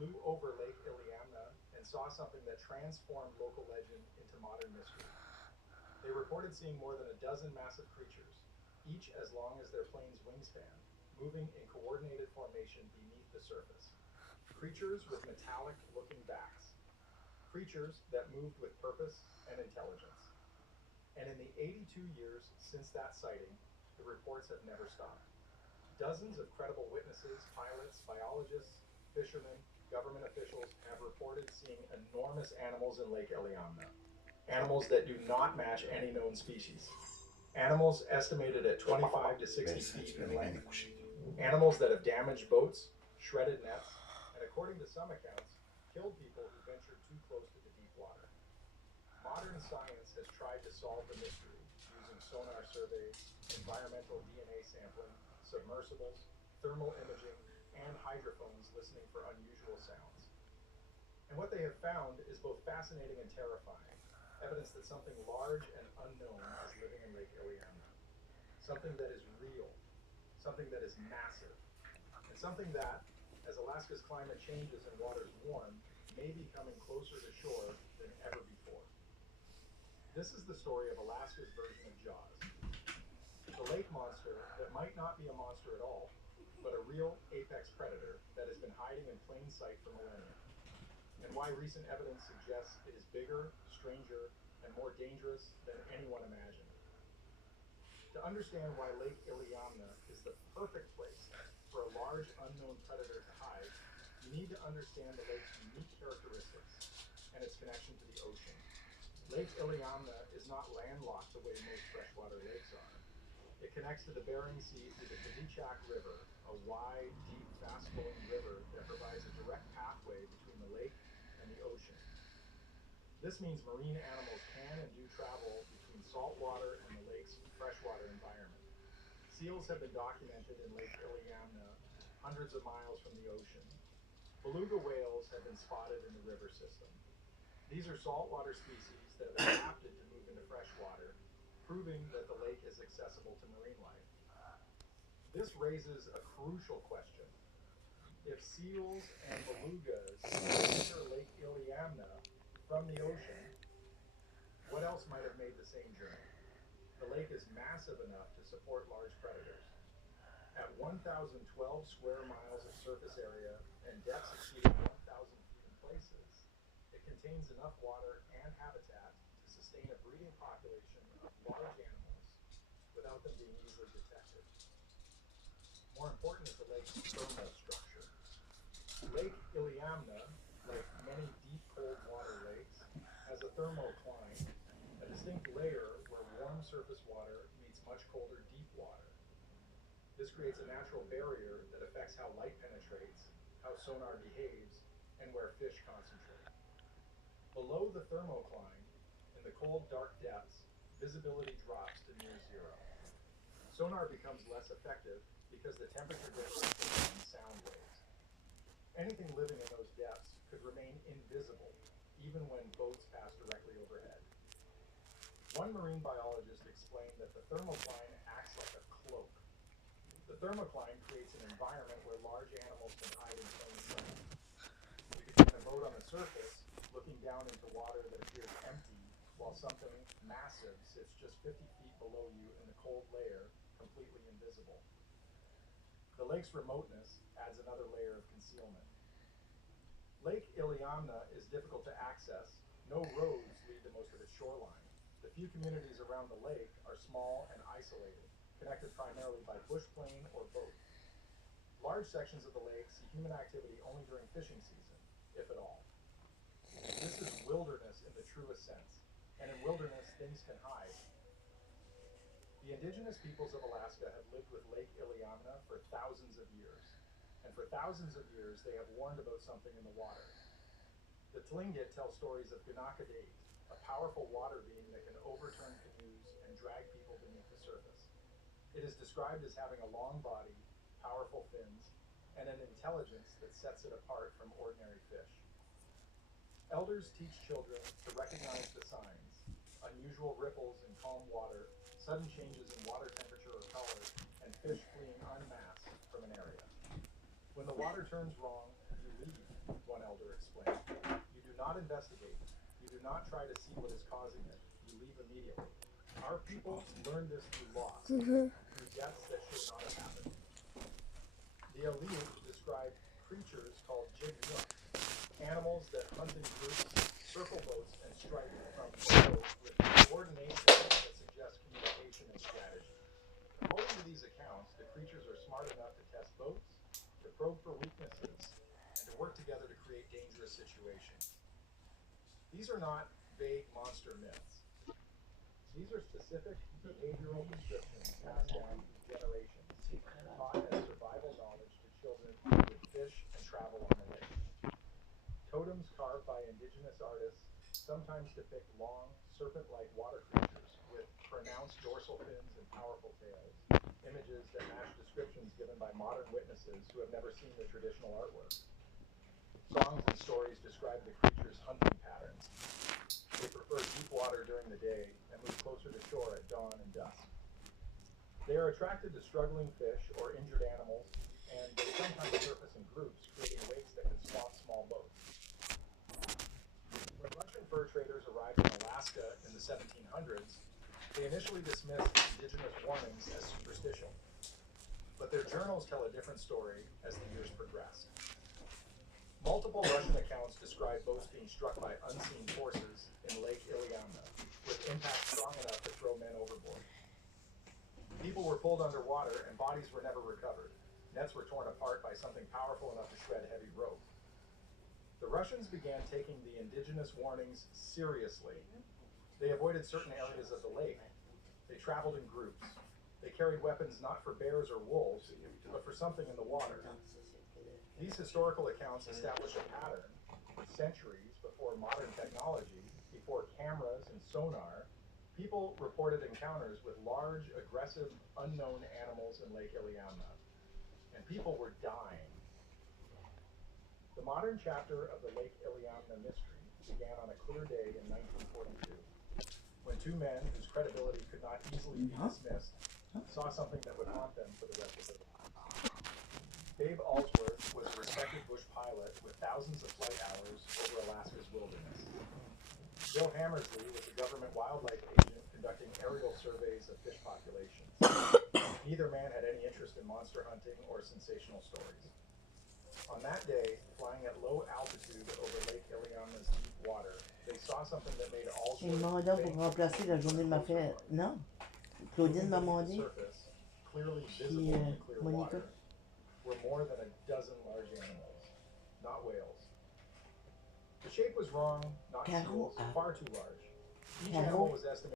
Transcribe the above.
flew over Lake Iliamna and saw something that transformed local legend into modern mystery. They reported seeing more than a dozen massive creatures, each as long as their plane's wingspan, moving in coordinated formation beneath the surface. Creatures with metallic looking backs. Creatures that moved with purpose and intelligence. And in the 82 years since that sighting, the reports have never stopped. Dozens of credible witnesses, pilots, biologists, fishermen, government officials have reported seeing enormous animals in Lake Iliamna. Animals that do not match any known species. Animals estimated at 25 to 60 feet in length. Animals that have damaged boats, shredded nets, and according to some accounts, killed people who ventured too close to the deep water. Modern science has tried to solve the mystery using sonar surveys, environmental DNA sampling, submersibles, thermal imaging, and hydrophones listening for unusual sounds. And what they have found is both fascinating and terrifying, evidence that something large and unknown is living in Lake Iliamna. Something that is real, something that is massive, and something that, as Alaska's climate changes and waters warm, may be coming closer to shore than ever before. This is the story of Alaska's version of Jaws, the lake monster that might not be a monster at all, but a real apex predator that has been hiding in plain sight for millennia, and why recent evidence suggests it is bigger, stranger, and more dangerous than anyone imagined. To understand why Lake Iliamna is the perfect place for a large unknown predator to hide, you need to understand the lake's unique characteristics and its connection to the ocean. Lake Iliamna is not landlocked the way most freshwater lakes are. It connects to the Bering Sea through the Kvichak River, a wide, deep, fast-flowing river that provides a direct pathway between the lake and the ocean. This means marine animals can and do travel between saltwater and the lake's freshwater environment. Seals have been documented in Lake Iliamna, hundreds of miles from the ocean. Beluga whales have been spotted in the river system. These are saltwater species that have adapted to move into freshwater, proving that the lake is accessible to marine life. This raises a crucial question. If seals and belugas can enter Lake Iliamna from the ocean, what else might have made the same journey? The lake is massive enough to support large predators. At 1,012 square miles of surface area and depths exceeding 1,000 feet in places, it contains enough water and habitat to sustain a breeding population of large animals without them being easily detected. More important is the lake's thermal structure. Lake Iliamna, like many deep cold water lakes, has a thermocline, a distinct layer where warm surface water meets much colder deep water. This creates a natural barrier that affects how light penetrates, how sonar behaves, and where fish concentrate. Below the thermocline, in the cold, dark depths, visibility drops to near zero. Sonar becomes less effective because the temperature difference sends sound waves. Anything living in those depths could remain invisible, even when boats pass directly overhead. One marine biologist explained that the thermocline acts like a cloak. The thermocline creates an environment where large animals can hide in plain sight. You could be in a boat on the surface, looking down into water that appears empty, while something massive sits just 50 feet below you in the cold layer, completely invisible. The lake's remoteness adds another layer of concealment. Lake Iliamna is difficult to access. No roads lead to most of its shoreline. The few communities around the lake are small and isolated, connected primarily by bush plane or boat. Large sections of the lake see human activity only during fishing season, if at all. This is wilderness in the truest sense, and in wilderness, things can hide. The indigenous peoples of Alaska have lived with Lake Iliamna for thousands of years, and for thousands of years they have warned about something in the water. The Tlingit tell stories of Gunakadate, a powerful water being that can overturn canoes and drag people beneath the surface. It is described as having a long body, powerful fins, and an intelligence that sets it apart from ordinary fish. Elders teach children to recognize the signs: unusual ripples in calm water, sudden changes in water temperature or color, and fish fleeing en masse from an area. When the water turns wrong, you leave. one elder explained. You do not investigate. You do not try to see what is causing it. You leave immediately. Our people learned this through loss, through deaths that should not have happened. The elite described creatures called jignuk, animals that hunt in groups, circle boats, and strike from below with coordination that suggests communication and strategy. According to these accounts, the creatures are smart enough to test boats, to probe for weaknesses, and to work together to create dangerous situations. These are not vague monster myths. These are specific behavioral descriptions passed down through generations, taught as survival knowledge to children who would fish and travel on the lake. Totems carved by indigenous artists sometimes depict long, serpent-like water creatures with pronounced dorsal fins and powerful tails, images that match descriptions given by modern witnesses who have never seen the traditional artwork. Songs and stories describe the creatures' hunting patterns. They prefer deep water during the day and move closer to shore at dawn and dusk. They are attracted to struggling fish or injured animals, and they sometimes surface in groups, creating wakes that can swamp small boats. When Russian fur traders arrived in Alaska in the 1700s, they initially dismissed indigenous warnings as superstition. But their journals tell a different story as the years progressed. Multiple Russian accounts describe boats being struck by unseen forces in Lake Iliamna, with impacts strong enough to throw men overboard. People were pulled underwater and bodies were never recovered. Nets were torn apart by something powerful enough to shred heavy rope. The Russians began taking the indigenous warnings seriously. They avoided certain areas of the lake. They traveled in groups. They carried weapons not for bears or wolves, but for something in the water. These historical accounts establish a pattern. For centuries before modern technology, before cameras and sonar, people reported encounters with large, aggressive, unknown animals in Lake Iliamna. And people were dying. The modern chapter of the Lake Iliamna mystery began on a clear day in 1942, when two men whose credibility could not easily be dismissed saw something that would haunt them for the rest of their lives. Babe Allsworth was a respected bush pilot with thousands of flight hours over Alaska's wilderness. Bill Hammersley was a government wildlife agent conducting aerial surveys of fish populations. Neither man had any interest in monster hunting or sensational stories. On that day, flying at low altitude over Lake Iliamna's deep water, they saw something that made Allsworth J'ai demandé pour remplacer la journée de ma fête. Non, Claudine m'a demandé. clearly Puis visible in the clear Monica. water, were more than a dozen large animals, not whales. The shape was wrong, not Caro seals, a- far too large. Each Caro animal was estimated